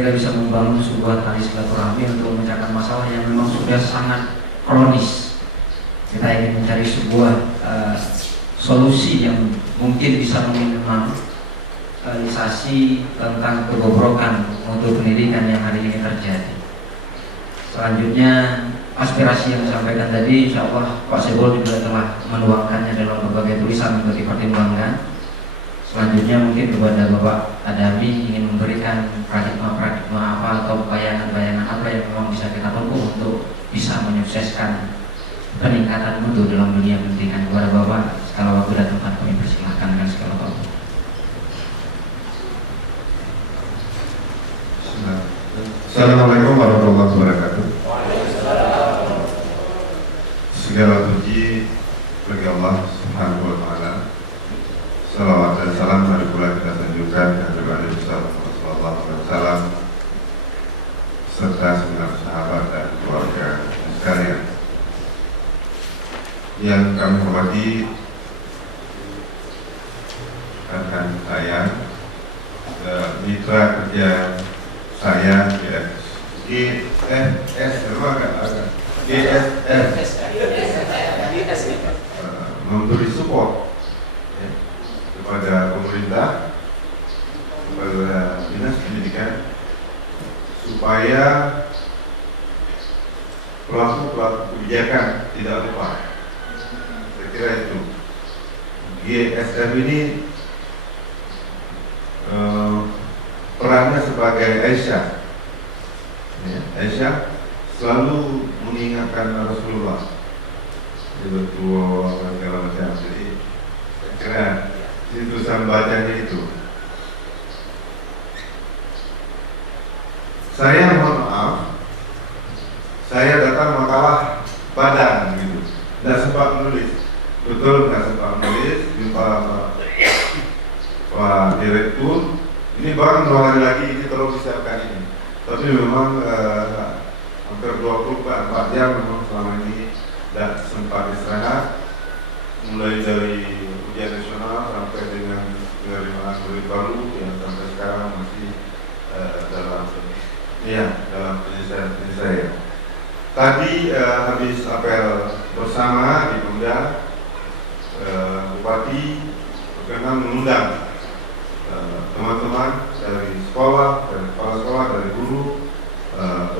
kita bisa membangun sebuah tali silaturahmi untuk memecahkan masalah yang memang sudah sangat kronis. Kita ingin mencari sebuah solusi yang mungkin bisa meminimalisasi tentang kebobrokan mutu pendidikan yang hari ini terjadi. Selanjutnya, aspirasi yang disampaikan tadi, insya Allah Pak Sebol juga telah menuangkannya dalam berbagai tulisan untuk dipertimbangkan. Selanjutnya mungkin kepada Bapak Adami ingin memberikan paradigma apa atau bayangan-bayangan apa yang memang bisa kita tempuh untuk bisa menyukseskan peningkatan mutu dalam dunia pendidikan. Kepada Bapak, segala waktu dan tempat kami persilahkan dengan segala waktu. Assalamualaikum warahmatullahi wabarakatuh. Segala puji bagi Allah Subhanahu wa Ta'ala. Salawat dan salam mari pula kita tunjukkan kepada Nabi sallallahu alaihi wasallam serta sembilan sahabat dan keluarga sekalian. Yang kami hormati rekan saya, mitra kerja saya, memberi support kepada pemerintah, kepada dinas pendidikan supaya pelaku-pelaku kebijakan tidak lupa. Saya kira itu GSM ini perannya sebagai Aisyah. Aisyah selalu mengingatkan Rasulullah betul segala macam. Jadi saya kira tulisan bacanya itu. Saya mohon maaf, saya datang makalah badan gitu, tidak sempat menulis. Betul, tidak sempat menulis. Jumpa Pak Direktur. Ini baru 2 hari lagi ini terus disiapkan ini. Tapi memang hampir 24 jam memang selama ini tidak sempat istirahat. Mulai dari ujian nasional sampai dengan penerimaan murid baru yang sampai sekarang masih dalam penyelesaian. Tadi habis apel bersama di Pemda, Bupati berkenan mengundang teman-teman dari sekolah, dari kepala sekolah, dari guru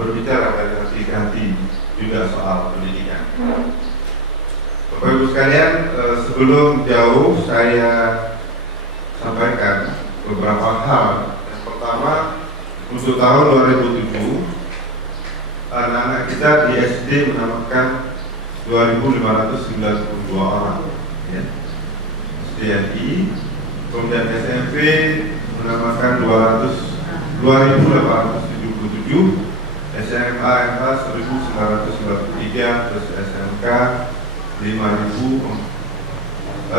berbicara dari hati ke hati juga soal pendidikan. Bapak Ibu sekalian, sebelum jauh saya sampaikan beberapa hal. Yang pertama, untuk tahun 2007 anak-anak kita di SD menambahkan 2.592 orang, ya. SDNI, kemudian SMP menambahkan 2.877, SMA MH 1.993, terus SMK 5.543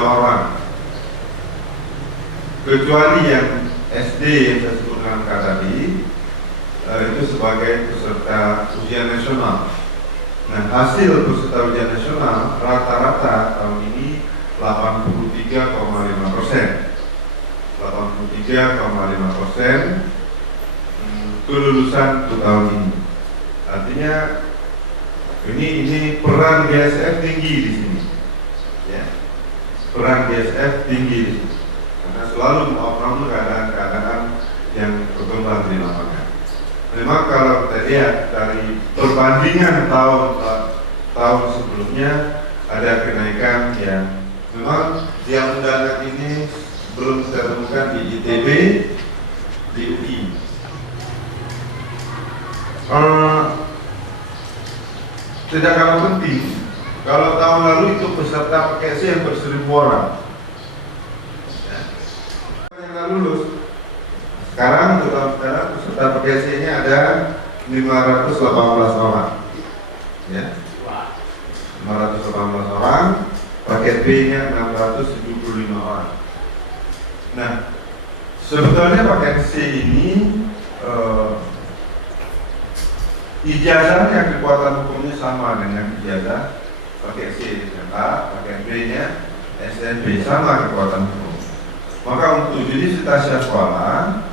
orang. Kecuali yang SD yang saya sebutkan tadi, itu sebagai peserta ujian nasional. Nah, hasil peserta ujian nasional rata-rata tahun ini 83,5%. 83,5% kelulusan untuk tahun ini. Artinya ini peran GSF tinggi di sini, ya. Peran GSF tinggi di sini, karena selalu mengoptimalkan keadaan-keadaan yang berkembang di lapangan. Memang kalau kita lihat dari perbandingan tahun sebelumnya ada kenaikan yang memang yang mendadak ini belum kita temukan di ITB, di UI. Tidak kalah penting, kalau tahun lalu itu peserta PKC yang ber1.000 orang, ya, yang nggak lulus. Sekarang peserta PKC-nya ada 518 orang, ya, 518 orang. Paket B-nya 675 orang. Nah, sebetulnya paket C ini ijazahnya kekuatan hukumnya sama dengan ijazah paket C SMA, paket B-nya SMP, sama kekuatan hukum. Maka untuk jenis tasya sekolah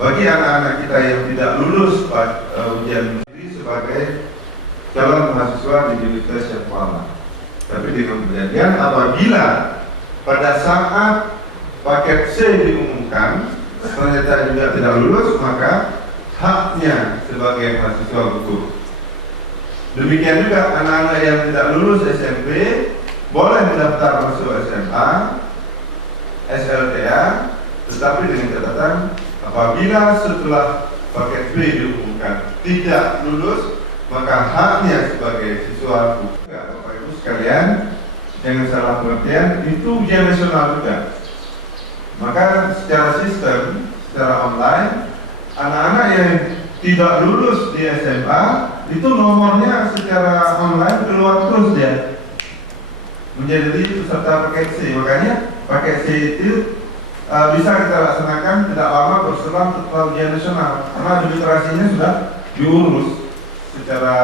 bagi anak-anak kita yang tidak lulus ujian mandiri sebagai calon mahasiswa di universitas yang sama. Tapi dengan kejadian apabila pada saat paket C diumumkan ternyata juga tidak lulus, maka haknya sebagai mahasiswa gugur. Demikian juga anak-anak yang tidak lulus SMP boleh mendaftar masuk SMA, SLTA, tetapi dengan catatan apabila setelah paket B diumumkan tidak lulus, maka haknya sebagai siswa gugur. Bapak Ibu sekalian, jangan salah pengertian, itu ujian nasional juga. Maka secara sistem, secara online, anak-anak yang tidak lulus di SMA itu nomornya secara online keluar terus dia menjadi peserta paket C. Makanya paket C itu bisa kita laksanakan tidak lama berselang setelah ujian nasional karena administrasinya sudah diurus secara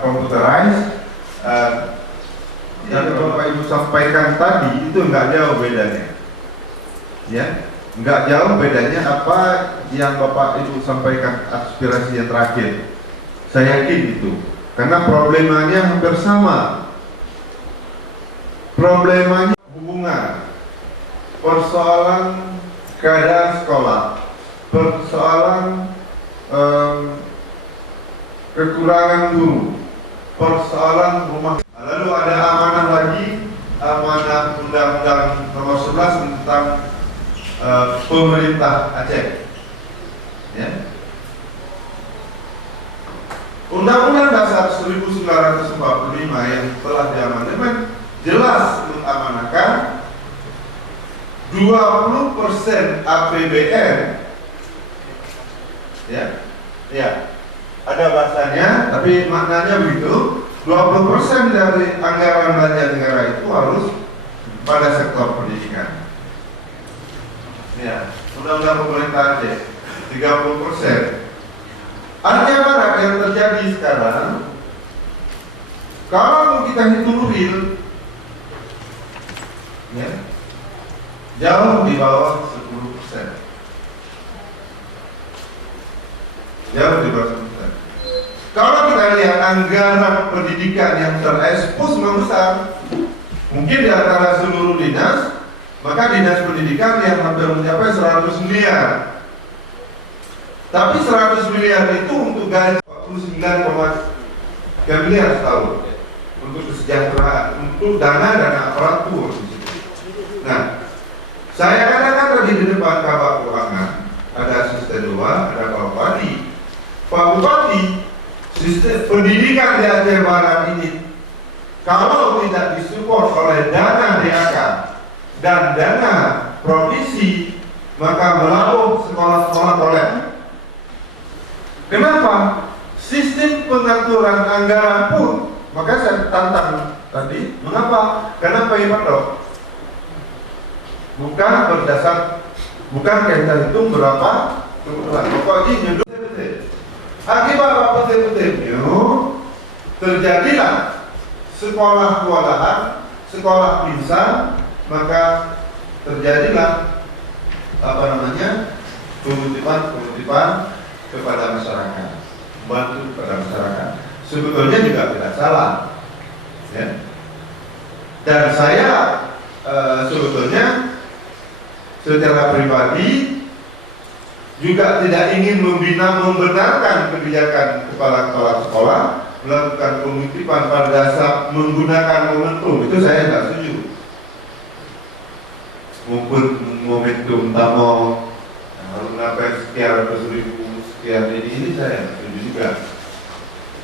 computerized. Yang Bapak Ibu sampaikan tadi itu nggak jauh bedanya, ya, nggak jauh bedanya apa yang Bapak Ibu sampaikan aspirasi yang terakhir. Saya yakin itu, karena problemanya hampir sama. Problemanya hubungan, persoalan keadaan sekolah, persoalan kekurangan guru, persoalan rumah. Lalu ada amanah lagi, amanah Undang-Undang Nomor 11 tentang pemerintah Aceh. Ya. Undang-Undang Dasar 1945 yang telah diamandemen jelas mengamanahkan 20% APBN. Ya, ada bahasanya, tapi maknanya begitu. 20% dari anggaran belanja negara itu harus pada sektor pendidikan. Ya, undang-undang pemerintah Aceh 30%. Artinya apa yang terjadi sekarang? Kalau kita hitung real, ya, jauh di bawah 10%. Jauh di bawah 10%. Kalau kita lihat anggaran pendidikan yang terekspos memang besar, mungkin di antara seluruh dinas, maka dinas pendidikan yang hampir mencapai 100 miliar. Tapi 100 miliar itu untuk gaji 49,3 miliar setahun untuk kesejahteraan, untuk dana aparatur. Nah, saya katakan tadi di depan Kabak Keuangan, ada asisten 2, ada Pak Bupati. Pak Bupati, sistem pendidikan di Aceh Barat ini kalau tidak disupport oleh dana DAK dan dana provinsi, maka melabuh sekolah-sekolah kolek. Kenapa? Sistem pengaturan anggaran pun, maka saya tantang tadi, mengapa? Karena Pak bukan berdasar, bukan kita hitung berapa kebutuhan. Pokoknya nyedot. Akibat rapat betul, terjadilah sekolah kewalahan, sekolah pingsan, maka terjadilah pengutipan kepada masyarakat, bantu kepada masyarakat. Sebetulnya juga tidak salah, ya. Dan saya sebetulnya secara pribadi juga tidak ingin membenarkan kebijakan kepala sekolah melakukan pengutipan pada dasar menggunakan momentum. Itu saya tidak setuju. Maupun momentum tamu lalu sampai sekian ratus ribu sekian ini saya setuju juga.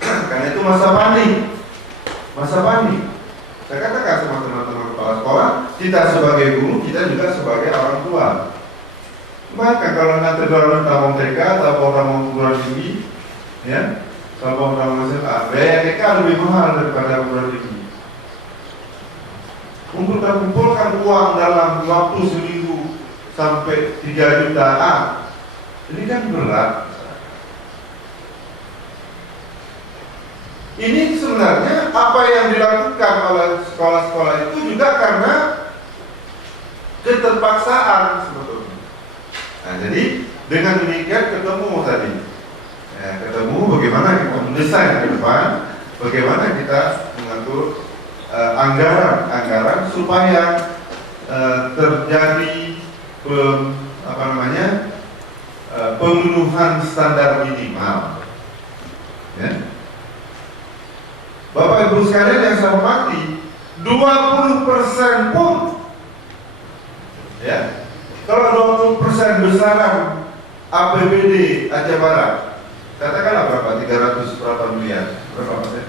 Karena itu masa panik. Saya katakan sama teman-teman kepala sekolah, kita sebagai guru, kita juga sebagai orang tua. Maka kalau nanti dalam tabung TK atau orang perguruan tinggi, ya, tabung SMA, biaya TK lebih mahal daripada perguruan tinggi. Kumpulkan uang dalam waktu seminggu sampai 3 juta. Ini kan berat. Ini sebenarnya apa yang dilakukan oleh sekolah-sekolah itu juga karena keterpaksaan sebetulnya. Nah, jadi Dengan demikian ketemu tadi, ketemu bagaimana kita mendesain ke depan, bagaimana kita mengatur anggaran supaya terjadi pemenuhan standar minimal. Ya. Bapak Ibu sekalian yang saya hormati, 20% pun, ya, kalau 20% besaran APBD Aceh Barat, katakanlah berapa? 300 berapa miliar? Berapa persen?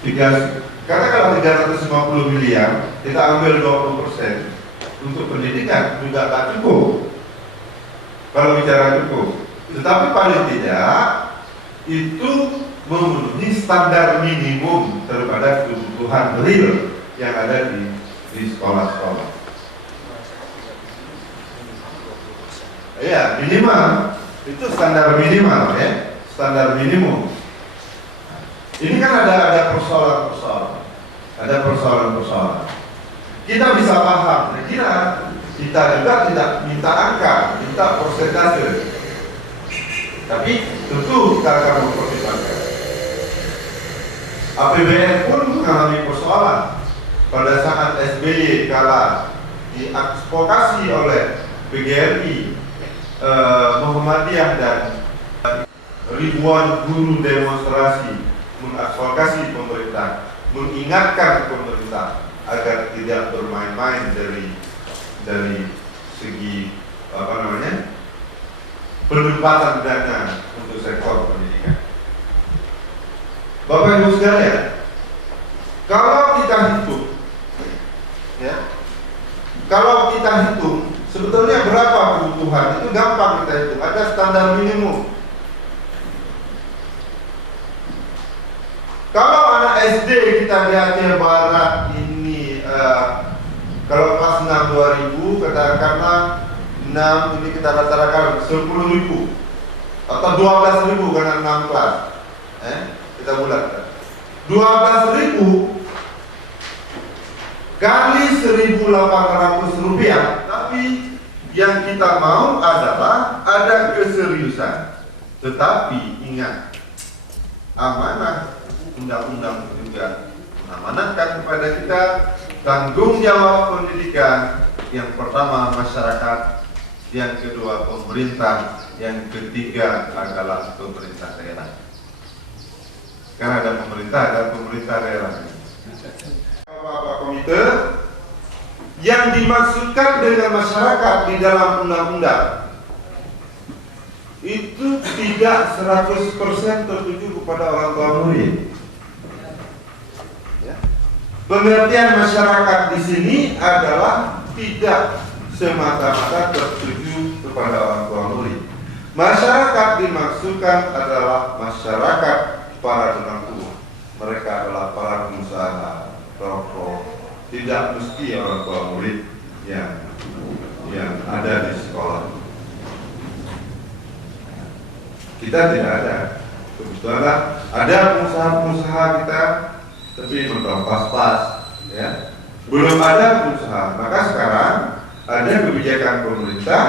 350. Katakanlah 350 miliar, kita ambil 20% untuk pendidikan juga tak cukup. Kalau bicara cukup, tetapi paling tidak itu memenuhi standar minimum daripada kebutuhan real yang ada di sekolah-sekolah. Ya, minimal itu standar minimal, ya, standar minimum. Ini kan ada persoalan-persoalan, Kita bisa paham, kira kita juga tidak minta angka, minta persentase, tapi tentu kita akan mempertimbangkan. APBN pun mengalami persoalan pada saat SBY kala diadvokasi oleh PGRI, Muhammadiyah dan ribuan guru demonstrasi mengadvokasi pemerintah, mengingatkan pemerintah agar tidak bermain-main dari segi penempatan dana untuk sektor pendidikan. Bapak Ibu sekalian, kalau kita hitung, ya, sebetulnya berapa kebutuhan, itu gampang kita hitung, ada standar minimum. Kalau anak SD kita di Aceh Barat ini, kalau kelas 6 2000, katakanlah 6 ini kita rata-ratakan 10.000 atau 12.000 karena 6 kelas, kita bulatkan 12.000 kali 1.800 rupiah. Tapi yang kita mau adalah ada keseriusan. Tetapi ingat, amanah undang-undang juga mengamanatkan kepada kita tanggung jawab pendidikan. Yang pertama masyarakat, yang kedua pemerintah, yang ketiga adalah pemerintah daerah. Karena ada pemerintah daerah. Bapak komite, yang dimaksudkan dengan masyarakat di dalam undang-undang itu tidak 100% tertuju kepada orang tua murid. Pengertian masyarakat di sini adalah tidak semata-mata tertuju kepada orang tua murid. Masyarakat dimaksudkan adalah masyarakat para penanggung. Mereka adalah para pengusaha, tokoh, tidak mesti orang tua murid yang ada di sekolah. Kita tidak ada. Kebetulan ada pengusaha kita, tapi mentok pas-pas, ya. Belum ada pengusaha. Maka sekarang ada kebijakan pemerintah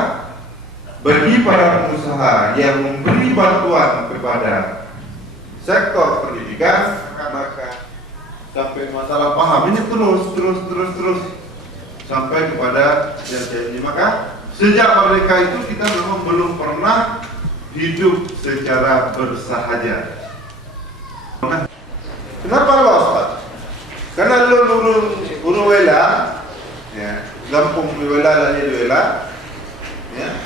bagi para pengusaha yang memberi bantuan kepada sektor pendidikan, maka sampai masalah paham ini terus sampai kepada ini. Maka sejak mereka itu kita memang belum pernah hidup secara bersahaja. Kenapa lost, Pak? Karena lu wela, ya, Lampung wela dan wela, ya.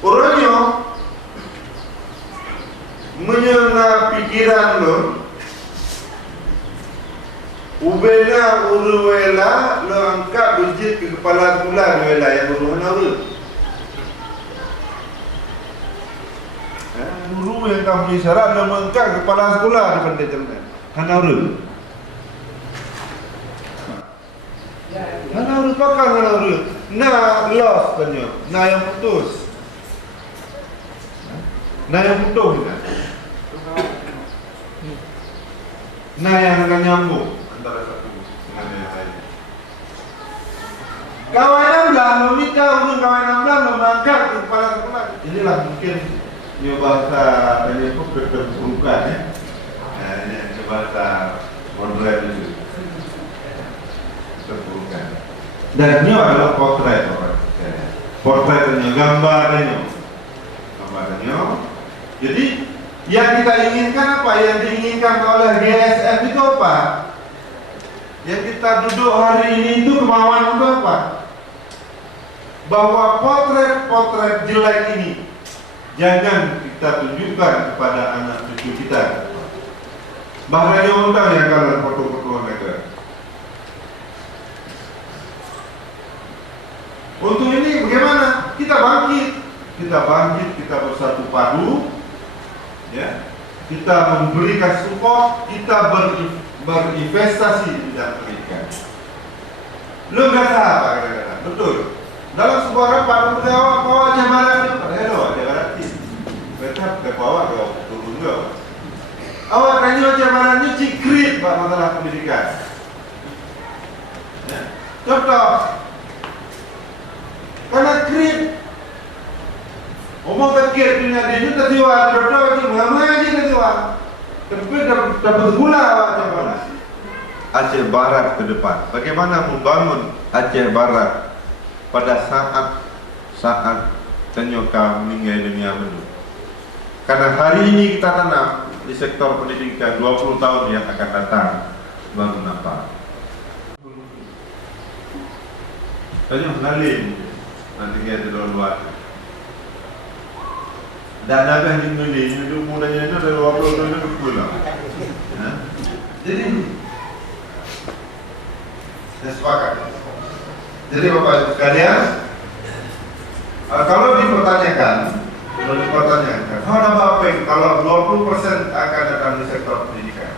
Orangnya menyena pikiran lo, ubena uruwela lo angkat bujit ke kepala kula wela yang uruhanawe. Guru yang kamu isyarat lo mengangkat kepala sekolah depan dia jalan. Hanauru. Hanauru pakai hanauru. Nah lost tanya. Nah yang putus. Nah yang putus. Nah yang akan nyambung antara satu dengan yang lain. Kawan 16 lo nikah, umur kawan 16 lo mangkat ke kepala sekolah. Inilah mungkin new bahasa penyebut keterpurukan ya. Nah, ini bahasa modern itu. Keterpurukan. Dan ini adalah potret orang. Potretnya, gambarnya. Jadi yang kita inginkan apa? Yang diinginkan oleh GSF itu apa? Yang kita duduk hari ini itu kemauan itu apa? Bahwa potret-potret jelek ini jangan kita tunjukkan kepada anak cucu kita. Bahkan undang ya kalian foto-foto mereka. Untuk ini bagaimana? Kita bangkit, kita bersatu padu, ya. Kita memberikan support, kita berinvestasi di bidang pendidikan. Lu nggak tahu apa kata-kata, betul. Dalam sebuah rapat, bawa jamarannya, padahal ada berarti. Mereka bawa turun nggak? Awak kanyo jamarannya cikrit pak masalah pendidikan. Ya. Contoh, karena krit, omong kekir punya dia tadi wah, berdoa cuma ngaji tadi wah. Tapi dapat gula awak jamaran. Aceh Barat ke depan. Bagaimana membangun Aceh Barat pada saat tenyoka meninggal dunia dulu. Karena hari ini kita tanam di sektor pendidikan 20 tahun yang akan datang baru nampak. Tanya mengalim nanti kita dalam luar. Dan ada yang mengalim itu mudahnya itu dari 20 tahun itu pulang. Jadi saya sepakat. Jadi Bapak Ibu sekalian, kalau dipertanyakan, kalau 20% akan datang di sektor pendidikan.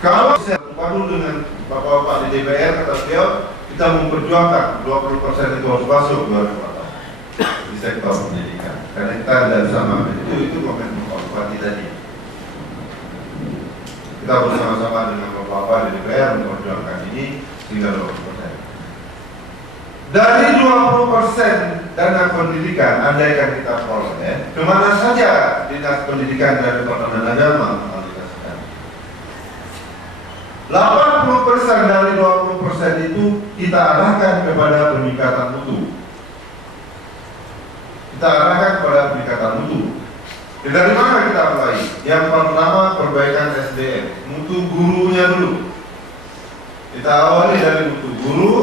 Kalau saya padu dengan Bapak-Bapak di DPR kata beliau, kita memperjuangkan 20% itu harus masuk di sektor pendidikan. Karena kita tidak sama itu komitmen Pak Bupati tadi. Kita bersama-sama dengan Bapak-Bapak di DPR memperjuangkan ini hingga 20%. Dari 20% dana pendidikan, andaikan kita peroleh, kemana saja Dinas Pendidikan dan Departemen Agama mengalokasikan? 80% dari 20% itu kita arahkan kepada peningkatan mutu. Kita arahkan kepada peningkatan mutu. Dari mana kita mulai? Yang pertama perbaikan SDM, mutu gurunya dulu. Kita awali dari mutu guru,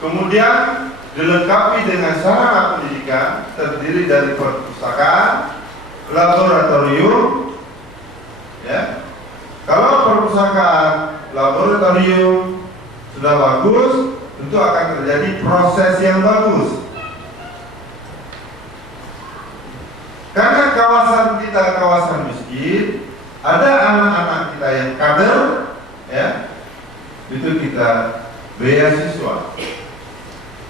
kemudian dilengkapi dengan sarana pendidikan terdiri dari perpustakaan, laboratorium, ya. Kalau perpustakaan, laboratorium sudah bagus, tentu akan terjadi proses yang bagus. Karena kawasan kita kawasan miskin, ada anak-anak kita yang kader, ya, itu kita beasiswa,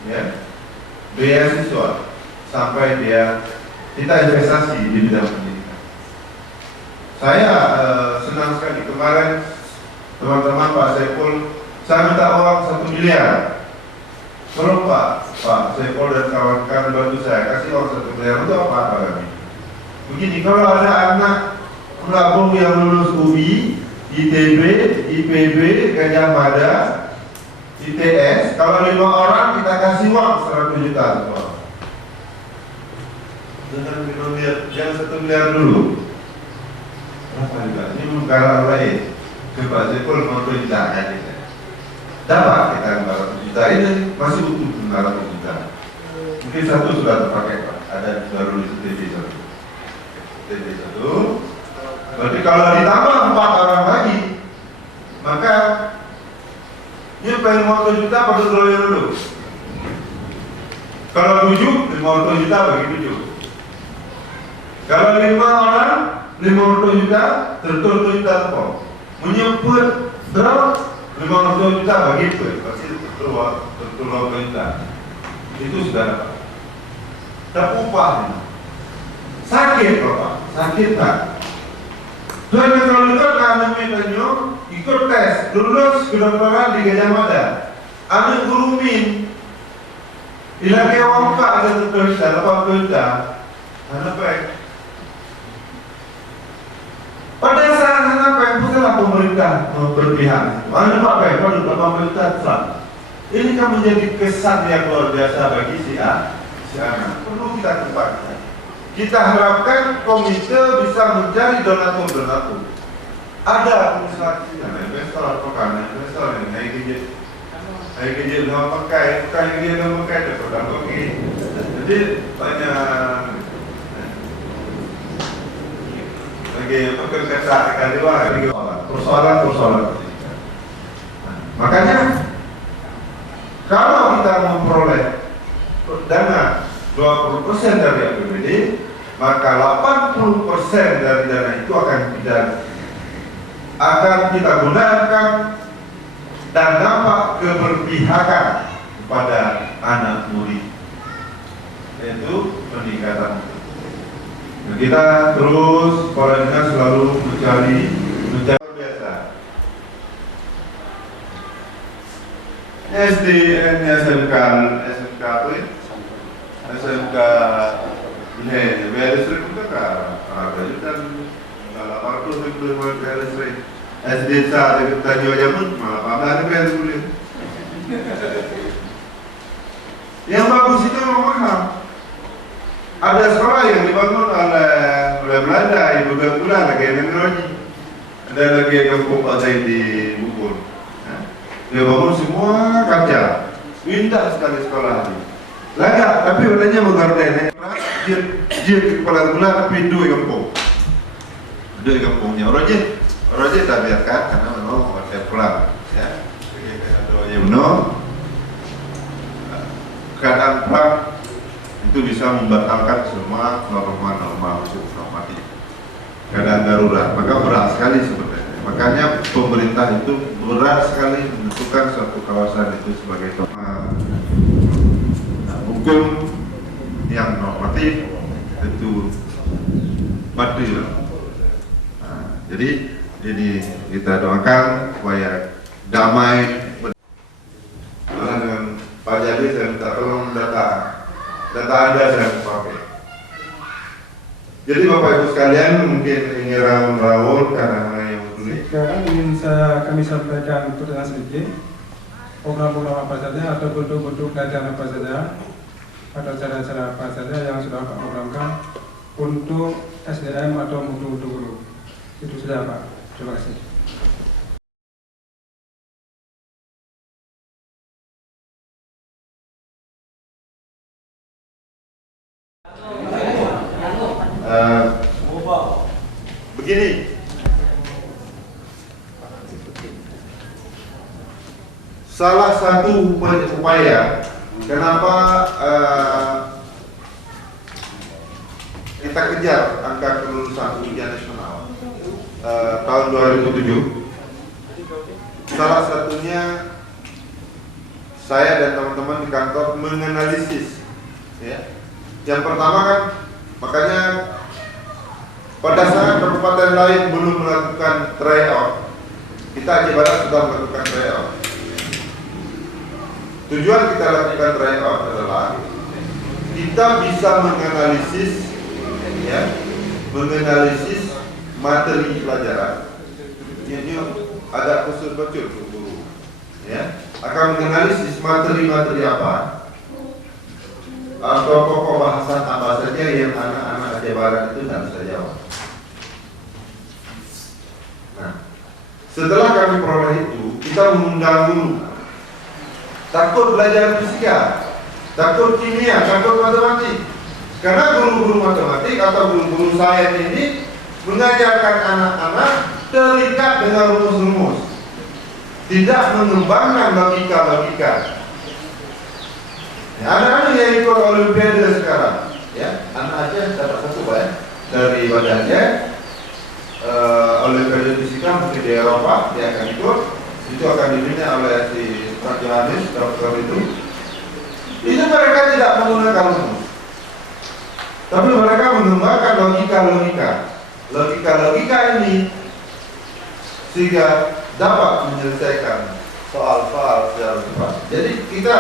ya, beasiswa sampai kita investasi di bidang pendidikan. Saya senang sekali kemarin teman-teman Pak Saiful, saya minta uang 1 miliar. Tolong Pak Saiful dan kawan-kawan bantu saya kasih uang 1 miliar untuk apa kami? Begini, kalau ada anak pelabung yang lulus UI, ITB, IPB, Gajah Mada, ITS, kalau 5 orang kita kasih uang 100 juta semua. Dengan miliar, jangan 1 miliar dulu. Berapa juga? Ini menggarap lain. Coba Zepul mau juta ya kita. Dapat kita 400 juta ini masih utuh 400 juta. Mungkin satu sudah terpakai Pak. Ada baru di TV1. TV1. Berarti kalau ditambah 4 orang lagi, maka ini pengen 50 juta pada keluar dulu. Kalau 7, 50 juta bagi 7. Kalau 5 orang, 50 juta, 30 juta kok. Menyebut berapa? 50 juta bagi itu, pasti keluar 30 juta. Itu sudah dapat. Tapi upah sakit Bapak, sakit tak? Dan kalau itu kami ikut tes, lulus kedokteran di Gajah Mada. Anu gurumin. Ilang kaya wangka ada kerja, apa kerja? Anu baik. Pada saat apa yang bukanlah pemerintah berpihak. Anu baik, pada pemerintah Islam. Ini kan menjadi kesan yang luar biasa bagi si anak. Perlu kita tempatkan. Kita harapkan komite bisa mencari donatur. Ada administrasinya, investor pekan, investor yang naik kerja dalam pakai kerja dalam pakai ada produk oke. Jadi banyak lagi pekerja di luar persoalan. Makanya kalau kita memperoleh dana 20% dari APBD, maka 80% dari dana itu akan kita gunakan dan dampak keberpihakan kepada anak murid, yaitu peningkatan. Nah, kita terus kepala dinas selalu mencari biasa. SD, SMK ini beres pun tak ada dan dalam waktu sebelum beres SD saat kita jual pun malah ada beres boleh. Yang bagus itu memang mahal. Ada sekolah yang dibangun oleh Belanda, ibu bulan lagi teknologi. Ada lagi kampung pasai di Bogor. Dia bangun semua kaca, indah sekali sekolah ini. Laga, tapi warnanya bergorden. Dia kepala bulan tapi dua kampungnya. Orang je tak biarkan karena memang warga pulang. Ya, keadaan perang itu bisa membatalkan semua norma-norma usul normatif. Keadaan darurat, maka berat sekali sebenarnya. Makanya pemerintah itu berat sekali menentukan suatu kawasan itu sebagai hukum yang normatif itu batil. Jadi ini kita doakan supaya damai. Dengan Pak Jadi saya minta tolong data Anda saya pakai. Jadi Bapak Ibu sekalian mungkin ingin rawon karena yang dulu. Sekarang ingin kami sampaikan pertanyaan sedikit. Program-program apa saja atau bentuk-bentuk kajian apa saja atau cara-cara apa saja yang sudah Pak programkan untuk SDM atau untuk guru. Itu sudah Pak. Terima kasih. Begini, salah satu upaya kenapa kita kejar angka kelulusan ujian nasional tahun 2007, salah satunya saya dan teman-teman di kantor menganalisis, ya. Yang pertama kan, makanya pada saat kabupaten lain belum melakukan tryout, kita Aceh Barat sudah melakukan tryout. Tujuan kita lakukan tryout adalah kita bisa menganalisis, ya, menganalisis materi pelajaran. Ini agak kusur bocor guru, ya, akan menganalisis materi-materi apa atau pokok bahasan apa saja yang anak-anak Aceh Barat itu tidak bisa jawab. Nah, setelah kami peroleh itu, kita mengundang guru. Takut belajar fisika, takut kimia, takut matematik. Karena guru-guru matematik atau guru-guru sains ini mengajarkan anak-anak terikat dengan rumus-rumus, tidak mengembangkan logika-logika. Ya, anak-anak yang ikut Olimpiade sekarang, ya, anak Aceh dapat satu Pak, ya, dari Banda Aceh. Olimpiade fisika mungkin di Eropa dia akan ikut, itu akan dibina oleh si Pak Johannes, dokter itu mereka tidak menggunakan rumus, tapi mereka mengembangkan logika ini sehingga dapat menyelesaikan soal-soal secara cepat. Jadi kita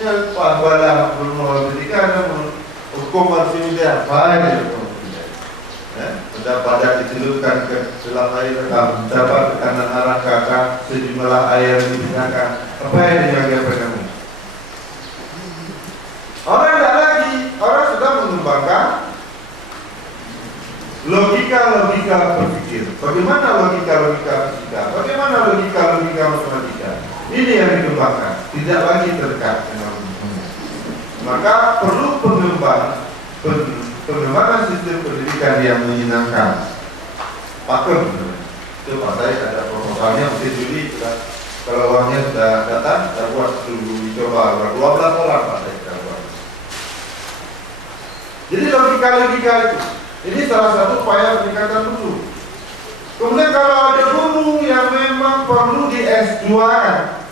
ya Pak Bala belum pendidikan hukum harus ini apa ya? Pada dicelupkan ke dalam air, dapat ke kanan arah kakak sejumlah air digunakan. Apa yang dijaga kamu? Orang tidak lagi, orang sudah mengembangkan logika berpikir. Bagaimana logika fisika? Bagaimana logika matematika? Ini yang dikembangkan, tidak lagi terdekat dengan hukum. Maka perlu pengembangan sistem pendidikan yang menyenangkan. Pakem, itu Pak saya ada proposalnya mesti Juli. Kalau uangnya sudah datang, kita buat dulu coba 12 orang Pak saya kita buat. Jadi logika itu, ini salah satu upaya peningkatan guru. Kemudian kalau ada guru yang memang perlu di S2 kan,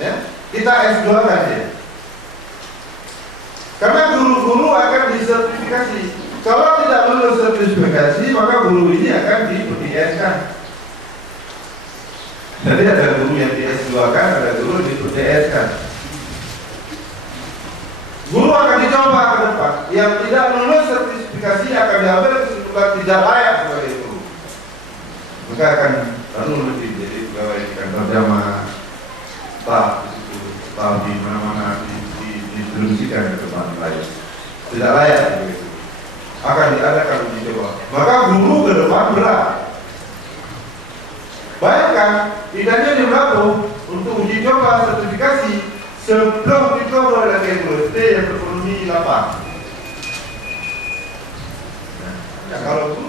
ya kita S2 kan ya. Karena guru-guru akan disertifikasi. Kalau tidak lulus sertifikasi, maka guru ini akan di-PS-kan. Jadi ada guru yang di S2 kan, ada guru di PS-kan. Guru akan dicoba ke depan. Yang tidak lulus sertifikasi akan diambil kesimpulan tidak layak sebagai guru. Maka akan lalu jadi pegawai di kantor jamaah, staf di situ, staf di mana-mana distribusikan ke depan layak. Tidak layak begitu. Akan diadakan uji coba. Maka guru ke depan berat. Bayangkan, tidaknya di Lampung untuk uji coba sertifikasi sebelum dicoba oleh KMUST yang terpenuhi 8. Nah, kalau itu,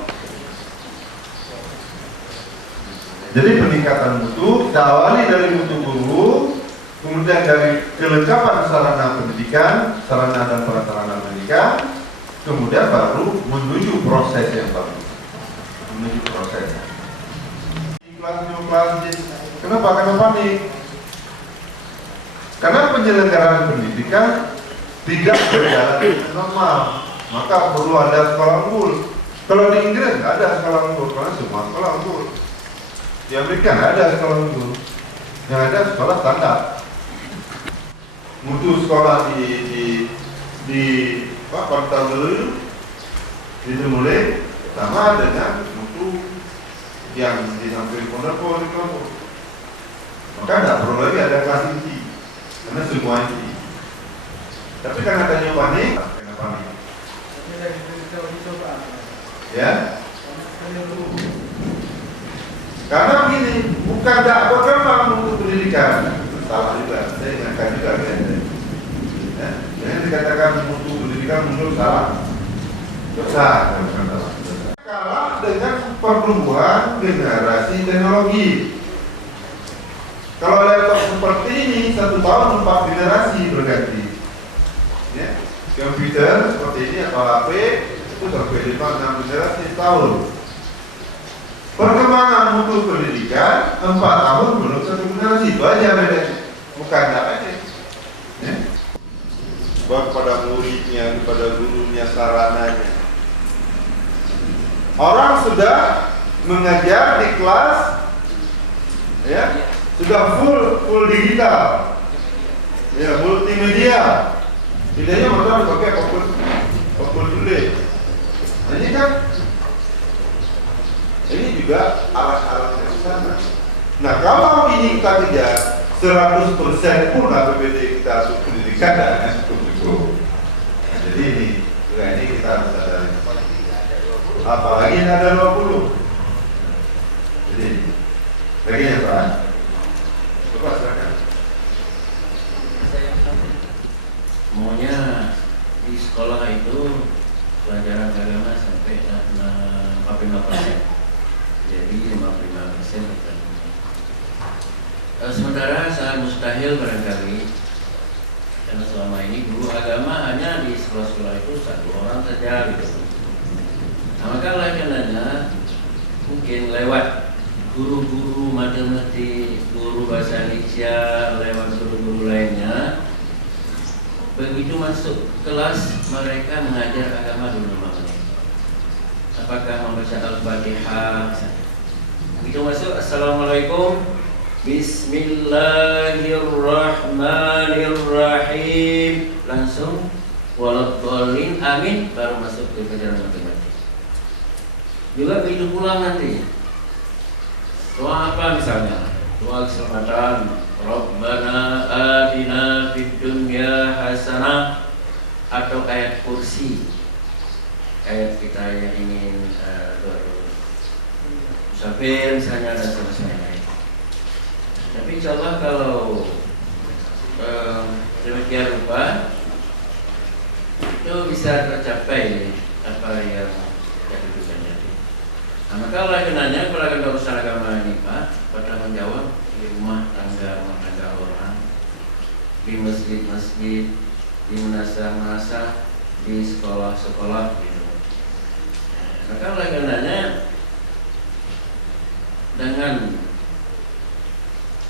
jadi peningkatan mutu kita awali dari mutu guru, kemudian dari kelengkapan sarana pendidikan, sarana dan prasarana pendidikan, kemudian baru menuju proses yang baru, menuju proses. Kelas, kenapa panik? Karena penyelenggaraan pendidikan tidak berjalan normal, maka perlu ada sekolah unggul. Kalau di Inggris nggak ada sekolah unggul, karena semua sekolah unggul. Di Amerika nggak ada sekolah unggul, yang ada sekolah standar. Mutu sekolah di Kota Belu dimulai sama dengan mutu yang disampaikan pondok di kelompok. Maka tidak perlu lagi ada kelas inti, karena semua inti. Tapi karena adanya panik, ya. Karena begini, bukan tidak berkembang untuk pendidikan, salah juga. Saya ingatkan juga ya. Jangan dikatakan mutu pendidikan mundur salah. Besar, kalah dengan pertumbuhan generasi teknologi. Kalau laptop seperti ini 1 tahun 4 generasi berganti. Ya, komputer seperti ini atau HP itu sampai 5-6 generasi setahun. Perkembangan mutu pendidikan 4 tahun belum 1 generasi, itu aja bedanya. Bukan apa ini. Ya. Kepada muridnya, kepada gurunya, sarananya. Orang sudah mengajar di kelas, ya, sudah full digital, ya, multimedia. Tidaknya mereka pakai open dulu. Nah, ini kan, ini juga alat-alat yang sama. Nah, kalau ini kita kejar 100% pun APBD kita untuk pendidikan dan cukup. Jadi ini kita harus sadari. Apalagi ada 20. Jadi, bagian Pak. Coba silakan. Maunya di sekolah itu pelajaran agama sampai 45%. Jadi 55%. Sementara sangat mustahil barangkali, karena selama ini guru agama hanya di sekolah-sekolah itu 1 orang saja gitu. Nah, maka oleh karenanya mungkin lewat guru-guru matematik, guru bahasa Indonesia, lewat guru-guru lainnya, begitu masuk kelas mereka mengajar agama dulu namanya. Apakah membaca Al-Fatihah? Begitu masuk Assalamualaikum, Bismillahirrahmanirrahim. Langsung waladhdallin amin baru masuk ke pelajaran matematika. Juga begitu pulang nanti. Doa apa misalnya? Doa keselamatan. Rabbana atina fid dunya hasanah, atau ayat kursi. Ayat kita yang ingin musafir misalnya dan sebagainya. Tapi insyaallah kalau demikian rupa itu bisa tercapai apa yang ditujukan. Nah, maka lagi nanya kepada urusan agama ini Pak, pada menjawab di rumah tangga orang, di masjid-masjid, di manasah-manasah, di sekolah-sekolah gitu. Maka lagi nanya dengan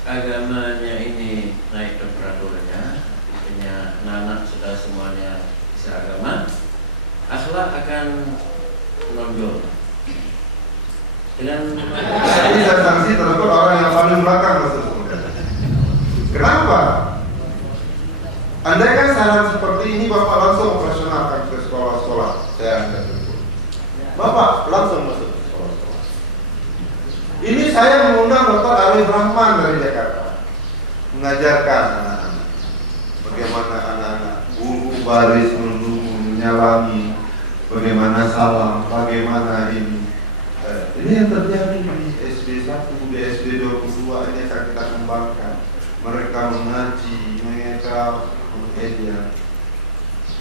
agamanya ini naik temperaturnya, artinya anak-anak sudah semuanya bisa agama, akhlak akan menonjol. Dengan ini saya sanksi terhadap orang yang paling belakang masuk kemudian. Kenapa? Andai kan saran seperti ini Bapak langsung operasionalkan ke sekolah-sekolah, saya angkat dulu. Bapak langsung masuk ke sekolah-sekolah. Ini saya mengundang Dr. Arif Rahman dari Jakarta, mengajarkan anak-anak bagaimana anak-anak guru baris menyalami, bagaimana salam, bagaimana ini. Ini yang terjadi di SD 1, di SD 22 ini akan kita kembangkan. Mereka mengaji, mereka mengedia,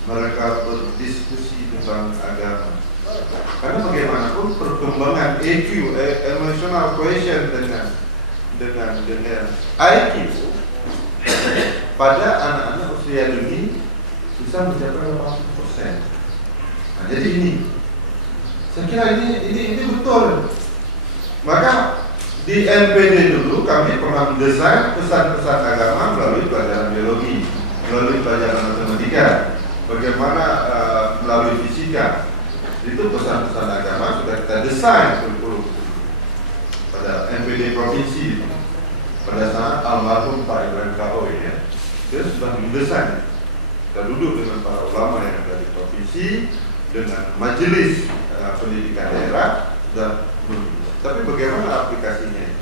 mereka berdiskusi tentang agama. Karena bagaimanapun perkembangan EQ, emotional quotient dengan IQ pada anak-anak usia dini bisa mencapai 80%. Nah, jadi ini saya kira ini betul. Maka di NPD dulu kami pernah mendesain pesan-pesan agama melalui pelajaran biologi, melalui pelajaran matematika, bagaimana melalui fisika. Itu pesan-pesan agama sudah kita desain kurikulum pada NPD provinsi pada saat almarhum Pak Ibrahim Kahoy ya. Dia sudah mendesain. Kita duduk dengan para ulama yang ada di provinsi, dengan majelis pendidikan daerah dan tapi bagaimana aplikasinya?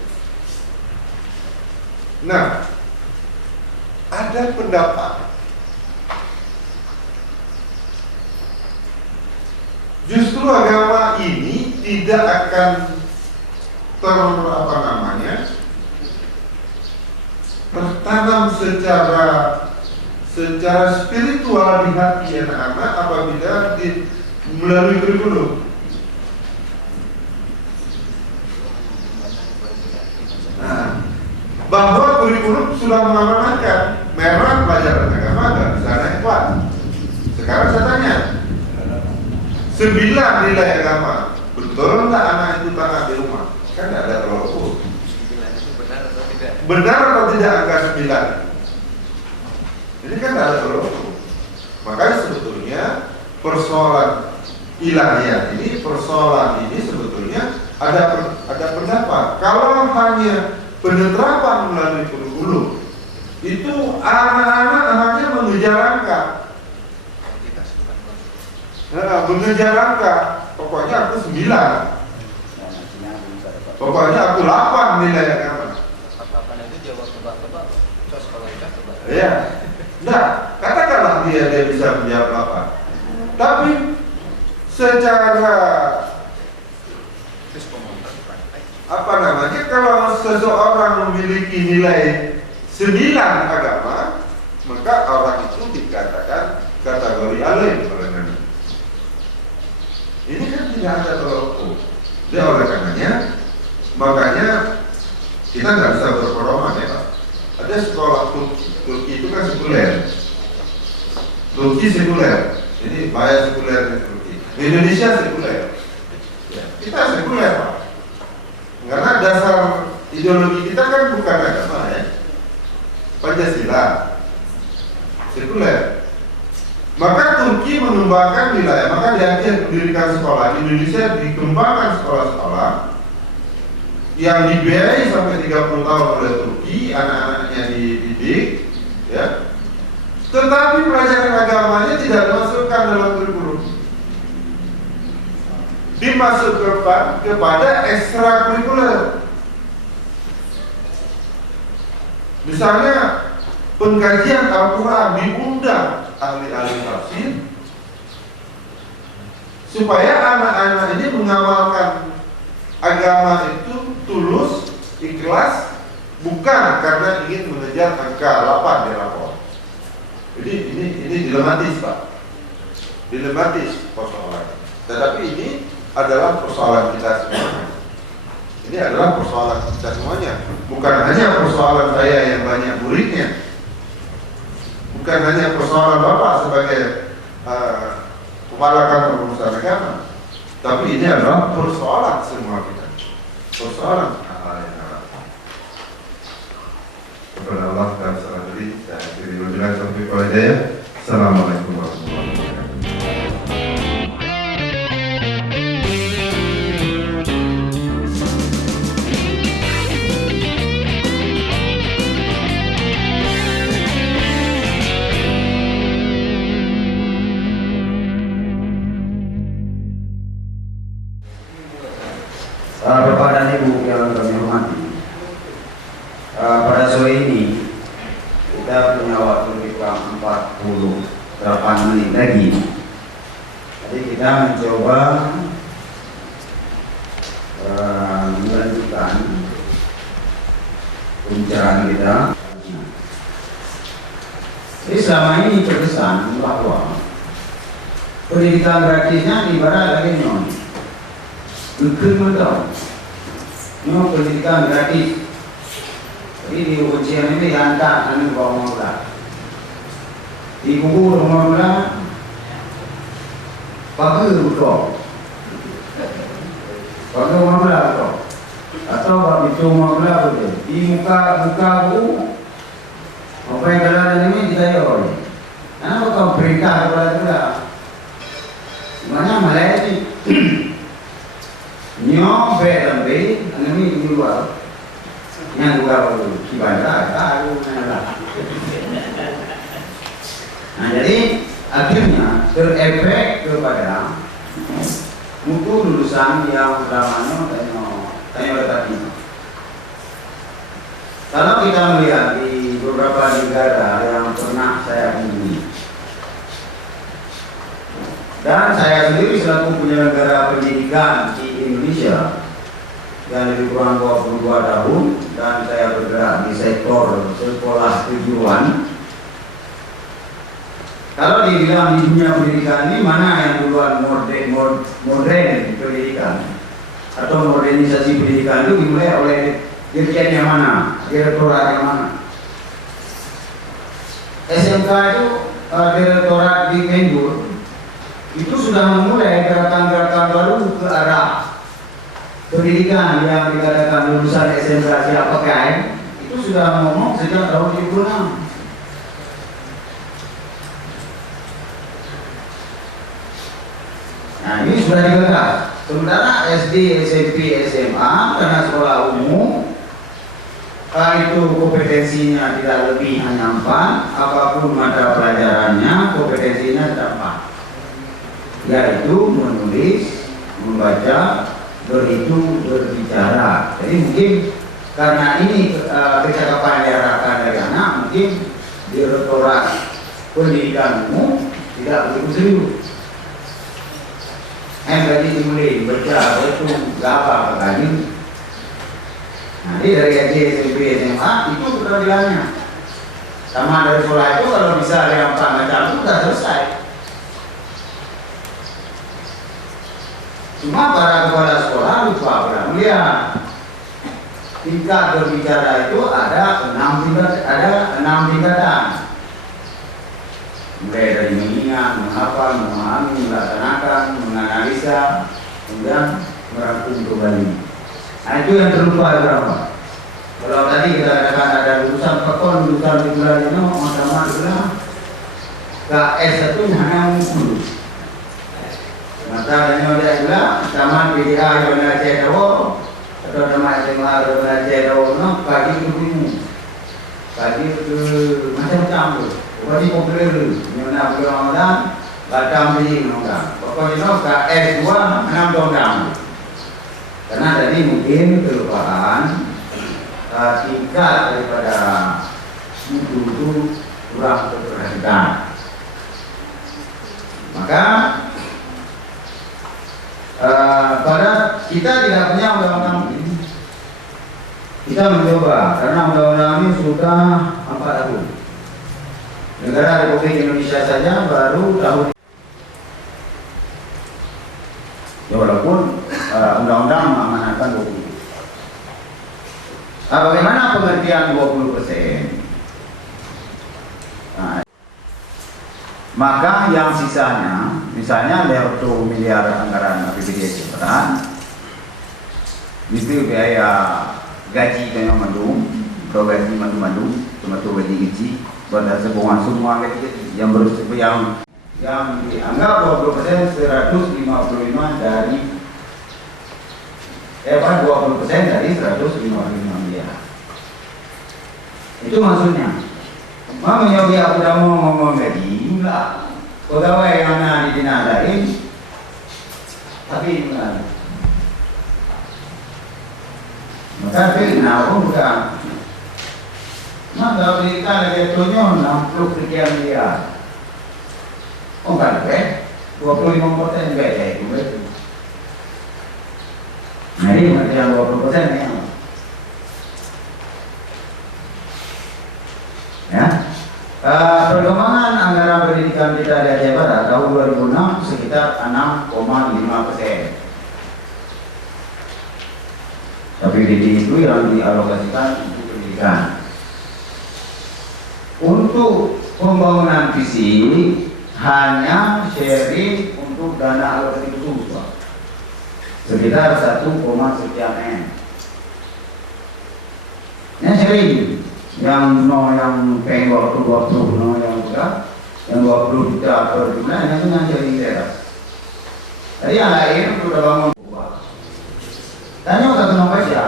Nah, ada pendapat justru agama ini tidak akan tertanam secara spiritual di hati anak-anak apabila melalui kurikulum. Nah, bahwa kurikulum sudah mengamanatkan merah pelajaran agama dan bisa naik kelas. Sekarang saya tanya, 9 nilai agama, betul nggak anak itu tanah di rumah? Kan nggak ada tolak ukur. Benar atau tidak angka 9? Ini kan nggak ada tolak ukur. Makanya sebetulnya persoalan ilahiyah ini, persoalan ini sebetulnya ada pendapat. Kalau hanya penerapan melalui kurikulum, itu anak-anak hanya mengejar angka. Mengejar angka, pokoknya aku 9, pokoknya aku 8 nilai agama. Apa-apaan itu jawab tebak-tebak, terus kalau ikat tebak. Ya, nah katakanlah dia bisa menjawab 8, tapi secara kalau seseorang memiliki nilai 9 agama, maka orang itu dikatakan kategori alim. Ini kan tidak ada tolak ukur. Jadi oleh karenanya, makanya kita nggak bisa berpedoman ya Pak. Ada sekolah Turki itu kan sekuler. Turki sekuler. Ini bahaya sekuler Turki. Indonesia sekuler. Ya, kita sekuler Pak. Karena dasar ideologi kita kan bukan agama ya. Pancasila. Sekuler. Maka Turki mengembangkan wilayah, maka diajak mendirikan sekolah. Indonesia dikembangkan sekolah-sekolah yang dibiayai sampai 30 tahun oleh Turki, anak-anaknya dididik, ya. Tetapi pelajaran agamanya tidak dimasukkan dalam kurikulum. Dimasukkan kepada ekstrakurikuler. Misalnya pengkajian Al-Quran diundang ahli-ahli tafsir supaya anak-anak ini mengamalkan agama itu tulus, ikhlas, bukan karena ingin mengejar angka 8 di rapor. Jadi ini dilematis, Pak. Dilematis persoalan. Tetapi ini adalah persoalan kita semuanya. Ini adalah persoalan kita semuanya. Bukan hanya persoalan saya yang banyak muridnya. Bukan hanya persoalan Bapak sebagai kepala kantor urusan agama. Tapi ini adalah persoalan semua kita. Persoalan hal-hal yang ada. Kepada Allah dan salam diri, saya akhiri wabillahi taufiq wal hidayah. Assalamualaikum warahmatullahi wabarakatuh. Bapak dan Ibu yang kami hormati, pada sore ini kita punya waktu kurang 48 menit lagi. Jadi kita mencoba melanjutkan pembicaraan kita. Jadi selama ini terkesan bahwa pendidikan gratisnya ibarat lagi non. Bukan betul. Ini pendidikan gratis. Jadi di ujian ini hantar anu bawa mula. Di buku rumah mula pakai betul. Pakai rumah mula betul. Atau bagi itu rumah mula betul. Di muka buku apa yang kalian ini kita jawab. Karena kau perintah kepada kita. Sebenarnya Malaya ini nyo berembe ini di luar yang luar kibanda tahu mana. Nah jadi akhirnya terefek kepada mutu lulusan yang lamanya tanya tadi. Kalau kita melihat di beberapa negara yang pernah saya kunjungi, dan saya sendiri selaku penyelenggara pendidikan di Indonesia yang lebih kurang 22 tahun dan saya bergerak di sektor sekolah tujuan. Kalau dibilang di dunia pendidikan ini mana yang duluan modern pendidikan atau modernisasi pendidikan itu dimulai oleh dirjen yang mana, direktorat yang mana. SMK itu direktorat di Mendur itu sudah memulai gerakan-gerakan baru ke arah pendidikan yang dikatakan lulusan SMK siapa kan itu sudah ngomong sejak tahun 2006. Nah ini sudah digagas. Sementara SD, SMP, SMA karena sekolah umum itu kompetensinya tidak lebih hanya 4, apapun mata pelajarannya kompetensinya tidak 4. Yaitu menulis, membaca, berhitung, berbicara. Jadi mungkin karena ini kecakapan diarahkan dari anak, mungkin direktorat pendidikan umum tidak begitu serius. Tadi dimulai baca, berhitung, apa tadi. Nanti dari SD, SMP, SMA itu keterampilannya. Sama dari sekolah itu kalau bisa yang 4 macam itu sudah selesai. Cuma para kepala sekolah lupa melihat tingkat berbicara itu ada 6 tingkatan. Mulai dari mengingat, menghafal, memahami, melaksanakan, menganalisa, kemudian merangkum kembali. Nah itu yang terlupa berapa? Kalau tadi kita katakan ada lulusan pekon, lulusan di bulan ini, macam-macam KS itu hanya mengumpul. Mata dan yang dia bilang, taman PDA yang ada cewek, Ada nama SMA, ada belajar, no, bagi ke bingung, bagi ke macam-macam tu, bagi populer tu, mana Ramadan, batang beli Ramadan, pokoknya no, ke S2 6 tahun. Karena tadi mungkin kelupaan tingkat daripada itu kurang terperhatikan. Maka pada kita tidak punya undang-undang ini. Kita mencoba karena undang-undang ini sudah 4 tahun. Negara Republik Indonesia saja baru tahun. Ya walaupun undang-undang mengamanatkan 20. Bagaimana pengertian 20%? Nah, maka yang sisanya, misalnya 2 miliar anggaran APBD kesehatan, itu biaya gaji yang mandung, atau gaji mandu-mandu, cuma tu gaji pada semua gaji yang dianggap 20% 155 dari 20% dari 155 miliar. Itu maksudnya. Mama yogi aku dah mau ngomong gaji, enggak. Pegawai yang ada di dinas lain, tapi enggak. Maka kenapa bukan? Maka kita lagi tunjuk 60 sekian miliar. Oh kan, 25% beda itu betul. Nah ini macam 20% ya. Ya. Perkembangan anggaran pendidikan kita di Aceh Barat tahun 2006 sekitar 6,5%. Tapi itu yang dialokasikan untuk pendidikan. Untuk pembangunan fisik hanya sharing untuk dana alokasi khusus sekitar 1, sekian M. Yang sharing yang penggol itu 20, yang buka yang 20 juta per bulan itu yang sharing teras. Jadi yang lain sudah bangun buah. Tanya udah kenal baca.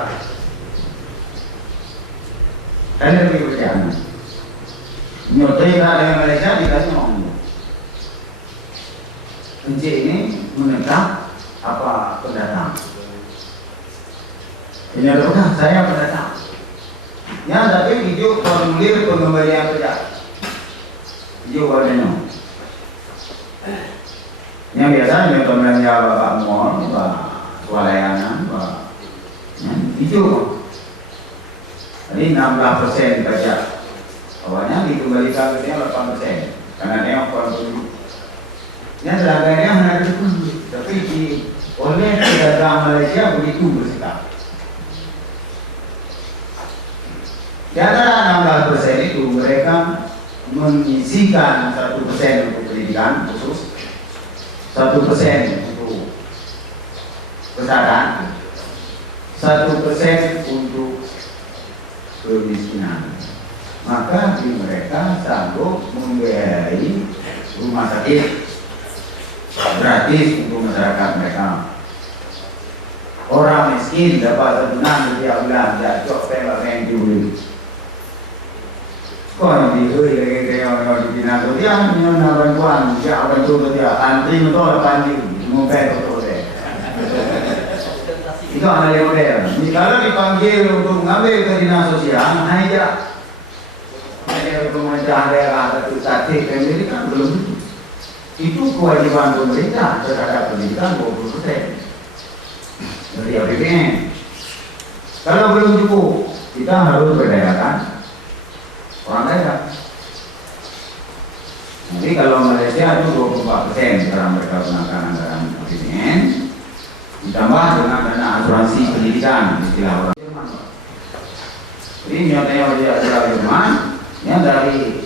Ada lebih berjalan. Nyotai dengan Malaysia dikasih ngomong. Encik ini menentang apa pendatang. Ini adalah saya pendatang. Ya, tapi hijau formulir pengembalian kerja. Hijau warnanya. Yang biasanya pembelanja bapak mall, bapak swalayanan, bapak hijau. Jadi 16% pajak. Awalnya dikembalikan ke 8%. Karena dia formulir. Yang harganya hanya itu, tapi oleh pedagang Malaysia begitu bersikap. Di antara 16% itu mereka menyisihkan 1% untuk pendidikan khusus, 1% untuk kesehatan, 1% untuk kemiskinan. Maka di mereka sanggup membiayai rumah sakit gratis untuk masyarakat mereka. Orang miskin dapat tenang setiap bulan, tidak cok tembak yang dulu. Kau yang dihuri lagi orang di dinas sosial, minta bantuan, siapa bantu dia, antri itu ada mungkin betul deh. Itu ada yang model. Kalau dipanggil untuk mengambil ke dinas sosial, hanya untuk memecah daerah atau statik pendidikan belum tentu. Itu kewajiban pemerintah terhadap pendidikan 20% dari APBN. Kalau belum cukup, kita harus berdayakan orang daerah. Jadi kalau Malaysia itu 24% sekarang mereka gunakan anggaran APBN, ditambah dengan dana asuransi pendidikan istilah orang Jerman. Jadi nyatanya orang Jerman yang dari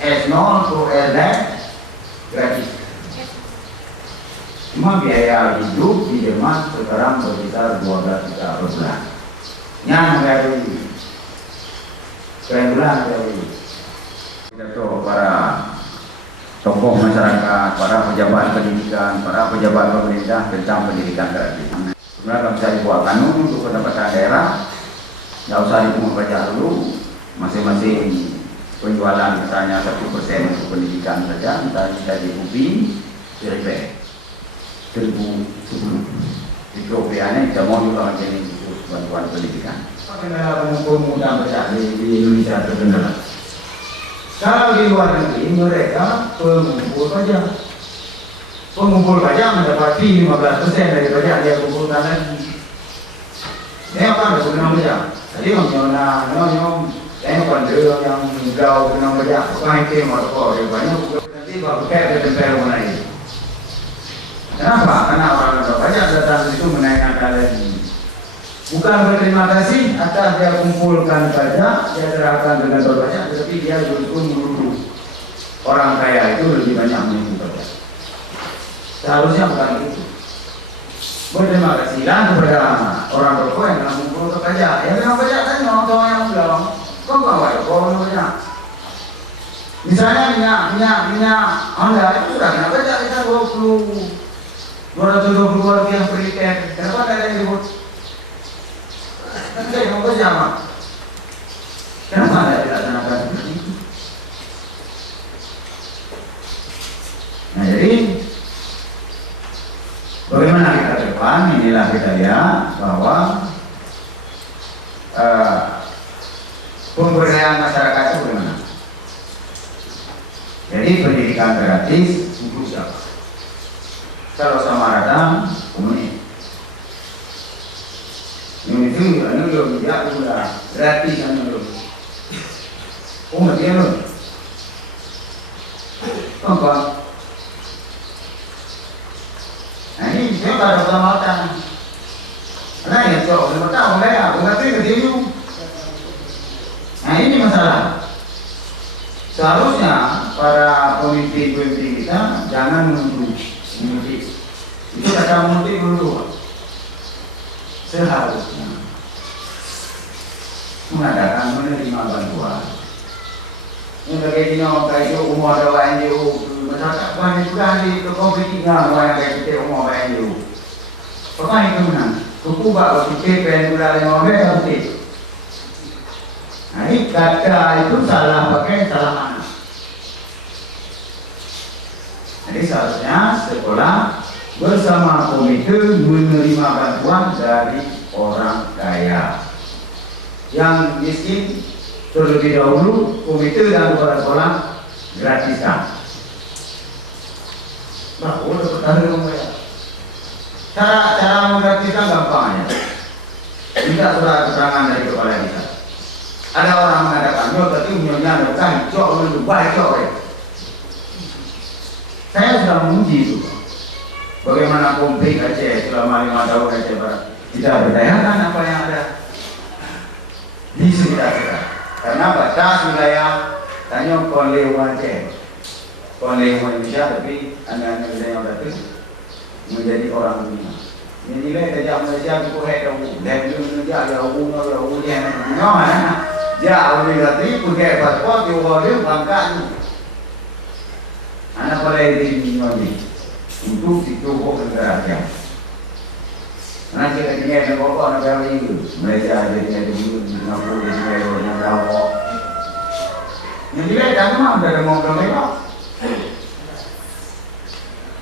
S0 ke S gratis. Cuma biaya hidup di Jerman sekarang berkisar 12 juta per bulan. Yang dari bulan dari para tokoh masyarakat, para pejabat pendidikan, para pejabat pemerintah tentang pendidikan gratis. mereka bisa dibuat kanun untuk pendapatan daerah. Nggak usah dipungut pajak dulu, masing-masing penjualan misalnya 1% untuk pendidikan saja, misalnya kita di UPI, direpek 1010. Di rupiahnya bisa mau juga menjadi khusus bantuan pendidikan. Kendala pengumpul pajak di Indonesia terkendala. Kalau di luar negeri mereka pengumpul pajak mendapat fee 15% dari pajak dia kumpulkan lagi. Ini apa ada pengenang pajak? Tadi nyom saya pandang yang jauh pengenang pajak, bukan itu mereka banyak nanti baru kayak tempel mana ini. Kenapa? Karena orang pajak datang itu menaikkan lagi. Bukan berterima kasih atas dia kumpulkan pajak, dia serahkan dengan pajak, tetapi dia justru menuduh orang kaya itu lebih banyak mengumpul pajak. Seharusnya bukan itu. Berterima kasihlah kepada orang rokok yang telah mengumpul pajak. Yang dengan pajak kan orang yang bilang, kok bawa rokok pajak? Misalnya minyak Anda itu sudah kena pajak kita 220 rupiah per liter. Kenapa ada yang ribut? Nanti mau kerja mak. Kenapa anda tidak laksanakan seperti itu? Nah jadi bagaimana kita ke depan? Inilah kita lihat bahwa pemberdayaan masyarakat itu bagaimana? Jadi pendidikan gratis untuk siapa? Kalau sama rata komunis. Ini itu anu lo dia sudah gratis anu lo. Oh dia lo. Apa? Nah ini saya baru sama orang. Nah ya so, lima tahun ya, bukan itu dia. Nah ini masalah. Seharusnya para pemimpin kita jangan menuntut. Itu kata menuntut dulu. Seharusnya mengadakan menerima bantuan. Ini bagaimana kayak itu umur ada NGO masyarakat banyak juga di COVID-19 orang kayak kita umur NGO. Apa itu menang? Kukubah kita pengen mulai ngomong nanti. Nah ini kata itu salah pakai salah mana? Jadi seharusnya sekolah bersama komite menerima bantuan dari orang kaya. Yang miskin terlebih dahulu komite dan sekolah gratiskan. Nah, udah pertanyaan orang kaya. Cara menggratiskan gampang aja. Minta surat keterangan dari kepala desa. Ada orang mengadakan, tapi nyonya bukan cok lu baik cok. Saya sudah menguji itu. Bagaimana konflik Aceh selama 5 tahun Aceh Barat tidak berdayakan apa yang ada di sekitar kita. Karena batas wilayah tanya Konlewa Aceh, Konlewa Indonesia, tapi anak-anak kita yang berarti menjadi orang dunia. Yang nilai kerja Malaysia itu hanya dan Indonesia jauh yang mana jauh negatif pakai paspor jauh bangka. Anak boleh di untuk ditubuh negara. Nanti kita dengan pokok negara itu, Malaysia jadi dulu Singapura jadi negara. Yang dia jangan ada ngomong mereka.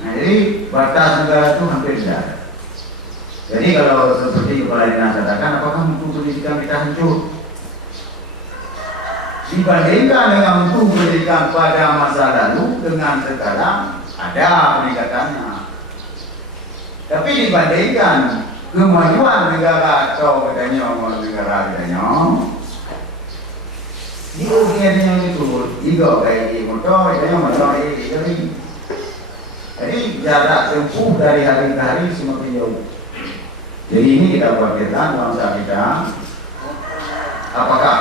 Nah jadi batas negara itu hampir tidak ada. Jadi kalau seperti kepala dinas katakan, apakah mutu pendidikan kita hancur? Dibandingkan dengan mutu pendidikan pada masa lalu dengan sekarang ada peningkatannya. Tapi dibandingkan kemajuan negara atau katanya negara katanya, itu yang itu juga kayak di motor, motor ini. Jadi jarak tempuh dari hari ke hari semakin jauh. Jadi ini kita khawatirkan bangsa kita, apakah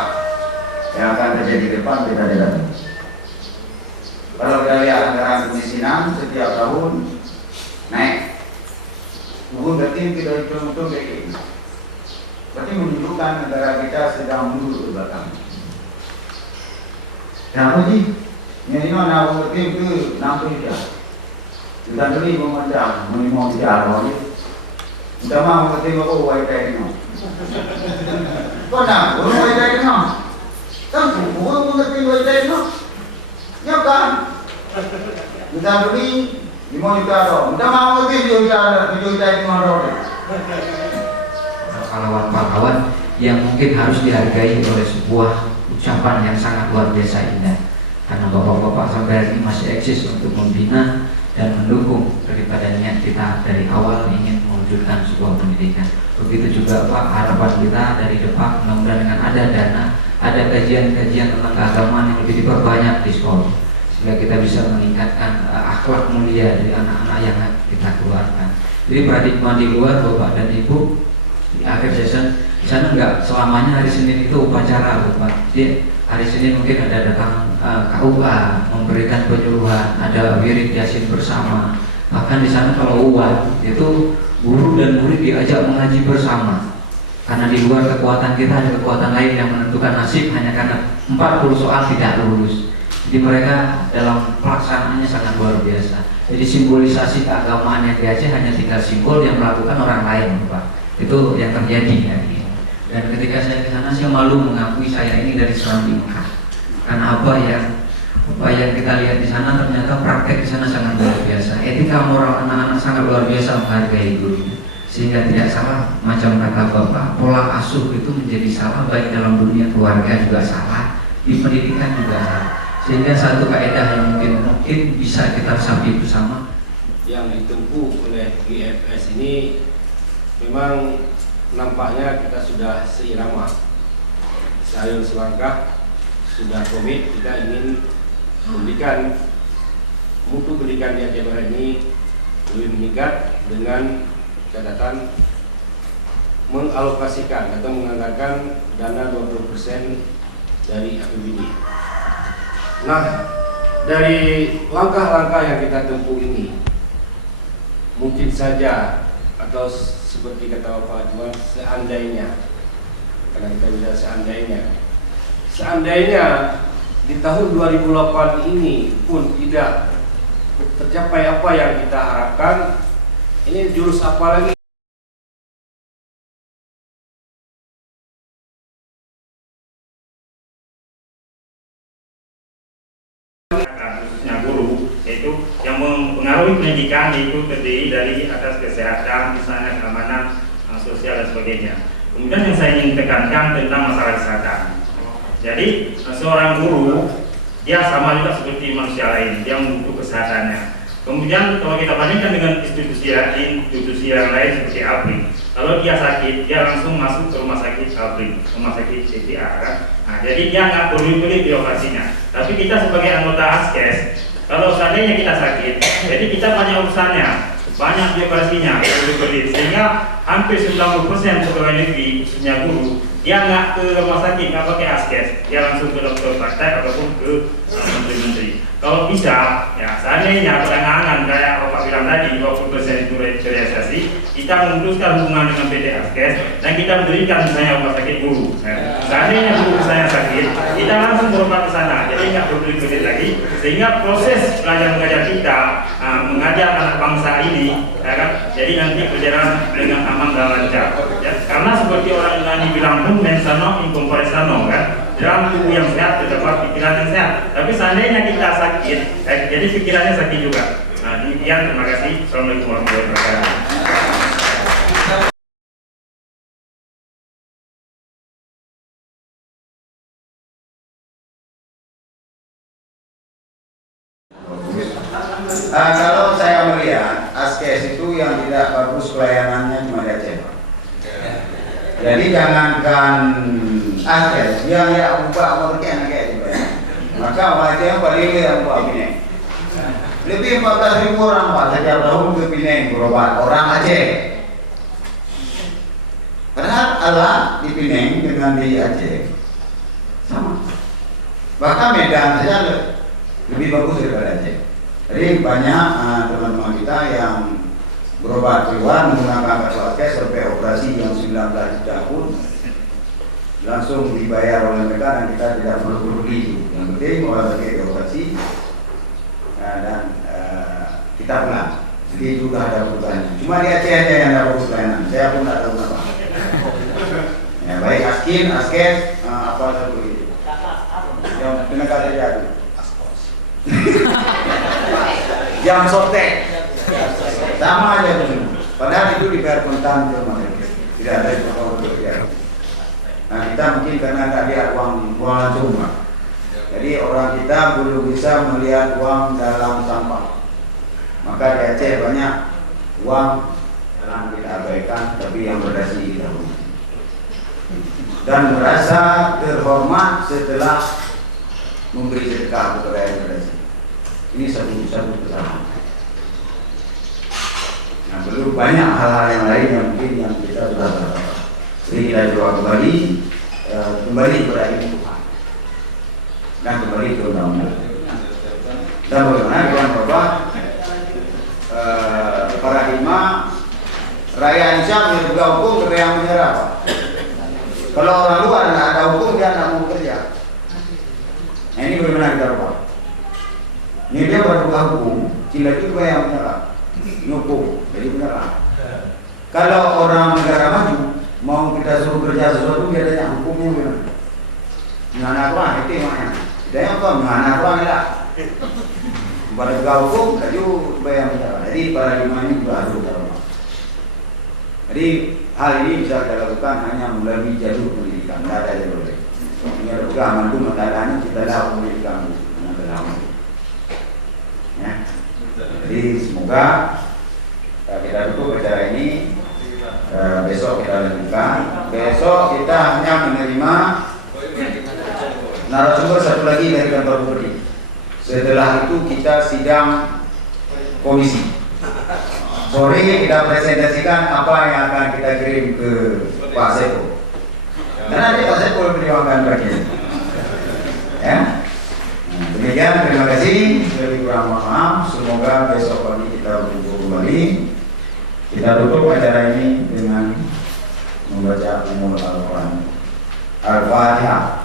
yang akan terjadi ke depan kita tidak tahu. Kalau kita lihat anggaran kemiskinan setiap tahun naik, mungkin berarti kita hitung-hitung kayak gitu. Berarti menunjukkan negara kita sedang mundur ke belakang. Kenapa sih? Ini mana berarti itu 60 dia. Kita beli memandang, menimau bicara. Udah mau ketemu kok white tadi no. Kok nak? Belum white tadi no. Kan bukan mengerti white tadi no. Ya kan? Kita beli 5 juta dong. Udah mau ngerti 7 juta itu mau pahlawan-pahlawan yang mungkin harus dihargai oleh sebuah ucapan yang sangat luar biasa indah. Karena bapak-bapak sampai hari ini masih eksis untuk membina dan mendukung daripada niat kita dari awal ingin mewujudkan sebuah pendidikan. Begitu juga Pak, harapan kita dari Depak mudah-mudahan dengan ada dana, ada kajian-kajian tentang keagamaan yang lebih diperbanyak di sekolah, sehingga kita bisa meningkatkan akhlak mulia dari anak-anak yang kita keluarkan. Jadi paradigma di luar Bapak dan Ibu di akhir session di sana nggak selamanya hari Senin itu upacara Bapak. Jadi hari Senin mungkin ada datang KUA memberikan penyuluhan, ada wirid yasin bersama. Bahkan di sana kalau UAN itu guru dan murid diajak mengaji bersama. Karena di luar kekuatan kita ada kekuatan lain yang menentukan nasib hanya karena 40 soal tidak lulus. Jadi mereka dalam pelaksanaannya sangat luar biasa. Jadi simbolisasi keagamaan yang di Aceh hanya tinggal simbol yang melakukan orang lain, Pak. Itu yang terjadi hari ini. Dan ketika saya ke sana, saya malu mengakui saya ini dari Serambi Mekah. Karena apa yang kita lihat di sana ternyata praktek di sana sangat luar biasa. Etika moral anak-anak sangat luar biasa menghargai gurunya. Sehingga tidak salah macam kata Bapak, pola asuh itu menjadi salah baik dalam dunia keluarga juga salah, di pendidikan juga salah. Sehingga satu kaidah yang mungkin bisa kita sapi bersama yang ditempuh oleh GFS ini memang nampaknya kita sudah seirama, sayur selangkah, sudah komit. Kita ingin memberikan mutu pendidikan di Aceh Barat ini lebih meningkat dengan catatan mengalokasikan atau menganggarkan dana 20% dari APBD. Nah, dari langkah-langkah yang kita tempuh ini mungkin saja atau seperti kata Pak Juan, seandainya, karena kita bicara seandainya di tahun 2008 ini pun tidak tercapai apa yang kita harapkan, ini jurus apa lagi? Khususnya guru, yaitu yang mempengaruhi pendidikan, itu terdiri dari atas kesehatan, misalnya keamanan sosial dan sebagainya. Kemudian yang saya ingin tekankan tentang masalah kesehatan. Jadi seorang guru dia sama juga seperti manusia lain, dia membutuh kesehatannya. Kemudian kalau kita bandingkan dengan institusi yang lain seperti APRI, kalau dia sakit, dia langsung masuk ke rumah sakit APRI, rumah sakit CTA kan. Nah, jadi dia nggak perlu beli birokrasinya. Tapi kita sebagai anggota ASKES, kalau seandainya kita sakit, jadi kita banyak urusannya, banyak birokrasinya, perlu beli. Sehingga hampir 90% pegawai negeri, khususnya guru, dia nggak ke rumah sakit, nggak pakai ASKES, dia langsung ke dokter praktek ataupun ke menteri-menteri. Kalau bisa, ya seandainya penanganan kayak Bapak bilang tadi 20% itu realisasi, kita memutuskan hubungan dengan PT ASKES dan kita mendirikan misalnya rumah sakit guru. Seandainya guru misalnya sakit, kita langsung berobat ke sana, jadi nggak perlu beli lagi. Sehingga proses belajar mengajar kita mengajar anak bangsa ini, ya kan, jadi nanti berjalan dengan aman dan lancar. Ya, karena seperti orang Yunani bilang pun mensano incorpore sano kan. Dalam tubuh yang sehat terdapat pikiran yang sehat. Tapi seandainya kita sakit, jadi pikirannya sakit juga. Nah, demikian, terima kasih. Assalamualaikum warahmatullahi wabarakatuh. Kalau saya melihat ASKES itu yang tidak bagus pelayanannya cuma di Aceh. Jadi jangankan ASKES, yang ya ubah organ kayak gitu ya. Maka wajah yang paling yang buat Pineng. Lebih 14.000 orang Pak setiap tahun ke Pineng berobat orang Aceh. Padahal Allah di Pineng dengan di Aceh sama. Bahkan Medan saja lebih bagus daripada Aceh. Jadi banyak teman-teman kita yang berobat di luar menggunakan kartu ASKES sampai operasi yang 19 tahun langsung dibayar oleh mereka dan kita tidak perlu rugi. Yang penting orang pakai operasi dan kita pulang. Jadi juga ada perubahan. Cuma di Aceh aja yang ada perubahan. Saya saya pun tidak tahu apa. Ya, baik askin, askes, apa satu itu. Yang tenaga kerja itu. Yang sotek. Sama aja itu. Padahal itu dibayar kontan cuma tidak ada itu bekerja. Nah kita mungkin karena tak lihat uang cuma. Jadi orang kita belum bisa melihat uang dalam sampah. Maka di Aceh banyak uang yang kita abaikan, tapi yang berdasi kita dan merasa terhormat setelah memberi sedekah kepada yang berdasi. Ini satu kesalahan. Nah, belum banyak hal-hal yang lain yang mungkin yang kita sudah tahu. Jadi kita coba kembali kepada ini Tuhan dan kembali ke undang-undang. Dan bagaimana Tuhan Bapak paradigma rakyat Indonesia menegak hukum, yang menyerah. Kalau orang luar tidak ada hukum, dia tidak mau bekerja. Nah, ini bagaimana kita ubah? Ini dia berbuka hukum, sila itu yang menyerah, nyukup, jadi menyerah. Kalau orang negara maju mau kita suruh kerja sesuatu, dia tanya hukumnya bagaimana? Mengenai apa? Itu maknanya. Dia apa? Mengenai apa enggak? Berbuka hukum, laju bayar menyerah. Jadi paradigma ini juga harus kita ubah. Jadi hal ini bisa kita lakukan hanya melalui jalur pendidikan, tidak ada jalur lain. Ini ada pegangan itu matanya kita dapat pendidikan ya. Jadi semoga kita tutup acara ini. Besok kita lanjutkan. Besok kita hanya menerima narasumber satu lagi dari kantor Bupati. Setelah itu kita sidang komisi. Sore kita presentasikan apa yang akan kita kirim ke Pak Sepo. Karena nanti Pak Sepo menjawabkan bagian. Ya. Demikian, terima kasih. Lebih kurang mohon maaf. Semoga besok pagi kita berkumpul kembali. Kita tutup acara ini dengan membaca Al-Quran Al-Fatihah.